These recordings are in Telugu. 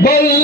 del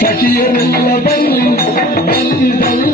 Sakiya rin la bari, bari bari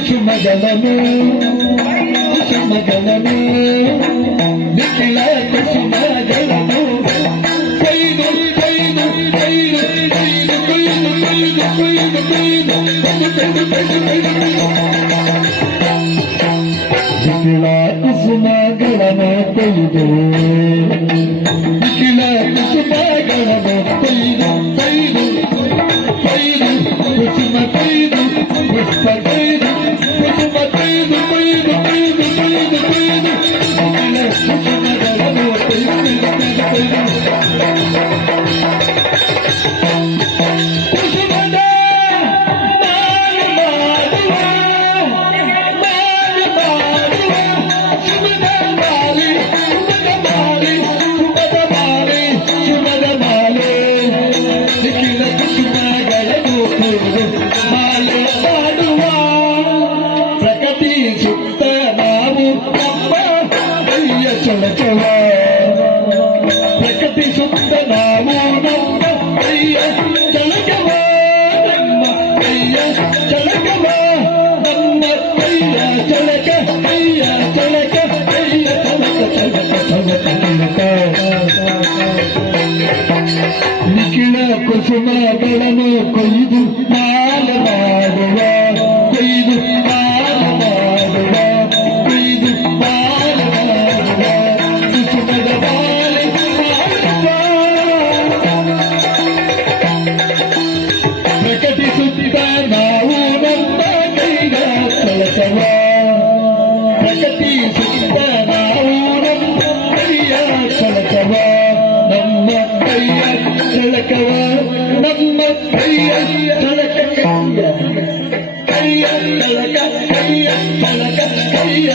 కుసుమగణనే కుసుమగణనే Nikhila కుసుమగణము కైదు కైదు కైదు కైదు కైదు కైదు Pushpa అఖిల కుసుమ దళము కొయ్యు పాల మాధవ కొయ్యు పాల మాధవ కొయ్యు పాల మాధవ కుసుమద పాల ప్రకటి సుత్త నావు నంద కైన కలసవ. ప్రకటి సుత్త నావు నంద కైన కలసవ. ನಮ್ಮ కైన ಕಳಕವ ನಮ್ಮ ಕೈಯ ಕಳಕ ಕೈಯ ಕೈಯ ಕಳಕ ಕೈಯ ಕಳಕ ಕೈಯ